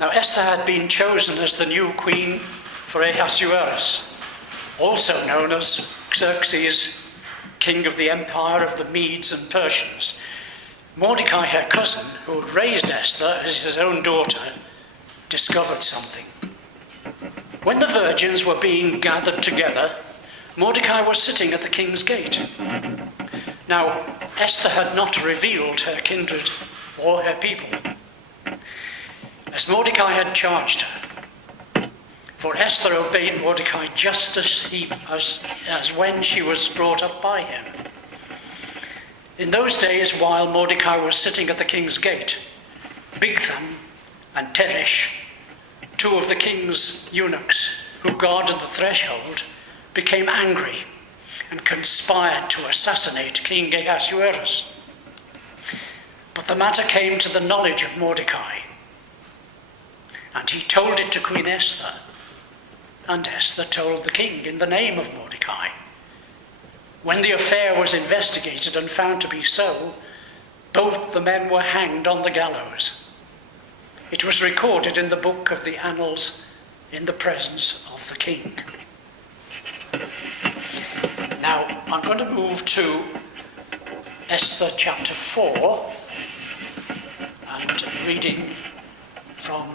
Now Esther had been chosen as the new queen for Ahasuerus, also known as Xerxes, king of the empire of the Medes and Persians. Mordecai, her cousin, who had raised Esther as his own daughter, discovered something. When the virgins were being gathered together, Mordecai was sitting at the king's gate. Now, Esther had not revealed her kindred or her people, as Mordecai had charged her. For Esther obeyed Mordecai just as when she was brought up by him. In those days, while Mordecai was sitting at the king's gate, Bigthan and Teresh, two of the king's eunuchs who guarded the threshold, became angry and conspired to assassinate King Ahasuerus. But the matter came to the knowledge of Mordecai, and he told it to Queen Esther, and Esther told the king in the name of Mordecai. When the affair was investigated and found to be so, both the men were hanged on the gallows. It was recorded in the book of the annals in the presence of the king. Now, I'm going to move to Esther chapter 4 and reading from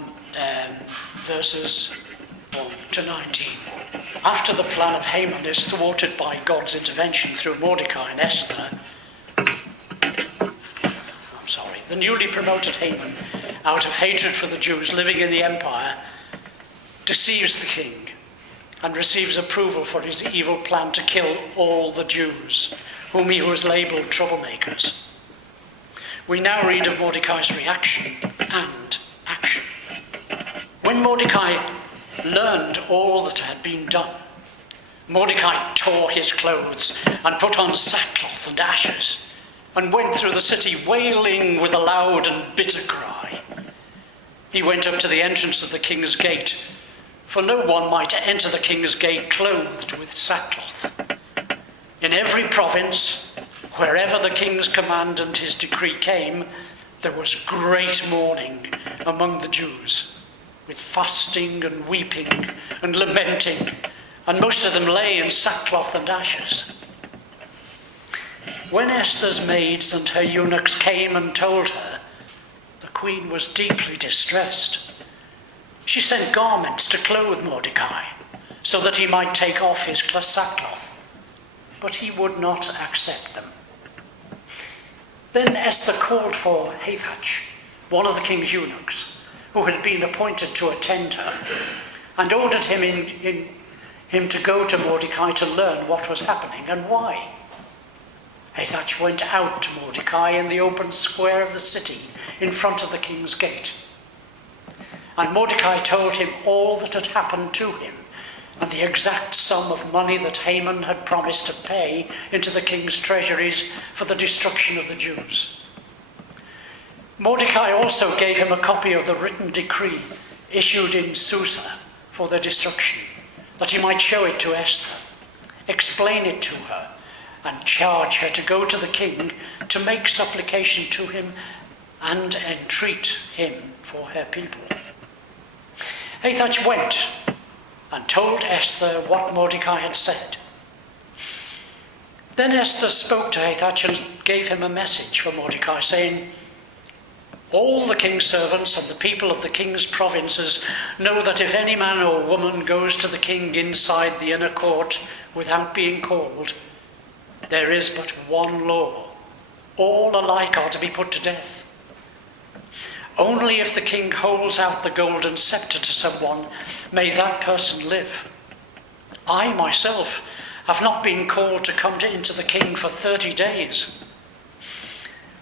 verses 1 to 19. After the plan of Haman is thwarted by God's intervention through Mordecai and Esther, the newly promoted Haman, out of hatred for the Jews living in the empire, deceives the king and receives approval for his evil plan to kill all the Jews, whom he was labelled troublemakers. We now read of Mordecai's reaction and action. When Mordecai learned all that had been done, Mordecai tore his clothes and put on sackcloth and ashes, and went through the city wailing with a loud and bitter cry. He went up to the entrance of the king's gate, for no one might enter the king's gate clothed with sackcloth. In every province, wherever the king's command and his decree came, there was great mourning among the Jews, with fasting and weeping and lamenting, and most of them lay in sackcloth and ashes. When Esther's maids and her eunuchs came and told her, the queen was deeply distressed. She sent garments to clothe Mordecai, so that he might take off his sackcloth, but he would not accept them. Then Esther called for Hathach, one of the king's eunuchs, who had been appointed to attend her, and ordered him to go to Mordecai to learn what was happening and why. Hathach went out to Mordecai in the open square of the city in front of the king's gate. And Mordecai told him all that had happened to him, and the exact sum of money that Haman had promised to pay into the king's treasuries for the destruction of the Jews. Mordecai also gave him a copy of the written decree issued in Susa for their destruction, that he might show it to Esther, explain it to her, and charge her to go to the king to make supplication to him and entreat him for her people. Hathach went and told Esther what Mordecai had said. Then Esther spoke to Hathach and gave him a message for Mordecai, saying, "All the king's servants and the people of the king's provinces know that if any man or woman goes to the king inside the inner court without being called, there is but one law. All alike are to be put to death. Only if the king holds out the golden scepter to someone may that person live. I myself have not been called to come into the king for 30 days.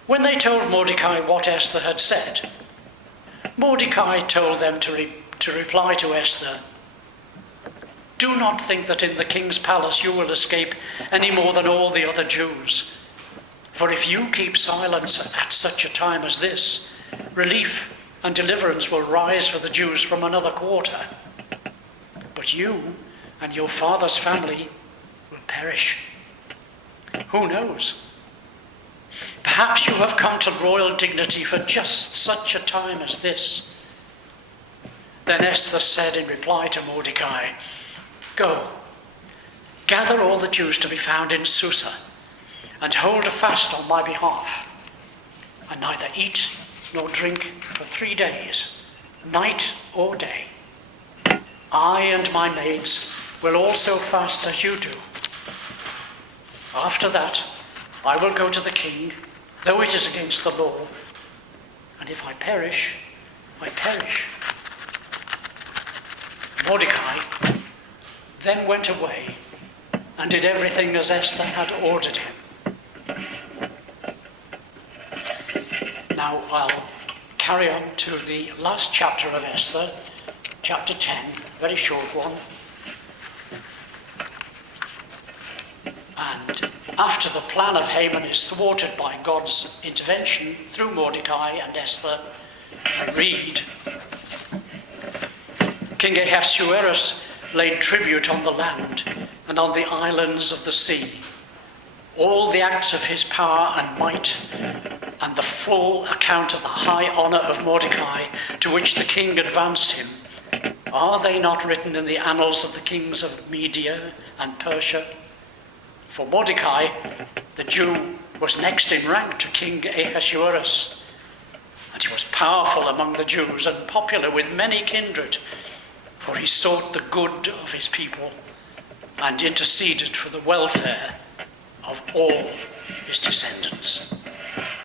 When they told Mordecai what Esther had said, Mordecai told them to reply to Esther, "Do not think that in the king's palace you will escape any more than all the other Jews. For if you keep silence at such a time as this, relief and deliverance will rise for the Jews from another quarter. But you and your father's family will perish. Who knows? Perhaps you have come to royal dignity for just such a time as this. Then Esther said in reply to Mordecai, "Go, gather all the Jews to be found in Susa, and hold a fast on my behalf, and neither eat nor drink for 3 days, night or day. I and my maids will also fast as you do. After that, I will go to the king, though it is against the law, and if I perish, I perish." Mordecai then went away and did everything as Esther had ordered him. Now I'll carry on to the last chapter of Esther, chapter 10, very short one. And after the plan of Haman is thwarted by God's intervention through Mordecai and Esther, we read, "King Ahasuerus laid tribute on the land and on the islands of the sea. All the acts of his power and might, and the full account of the high honor of Mordecai to which the king advanced him, are they not written in the annals of the kings of Media and Persia? For Mordecai, the Jew, was next in rank to King Ahasuerus, and he was powerful among the Jews and popular with many kindred, for he sought the good of his people and interceded for the welfare of all his descendants."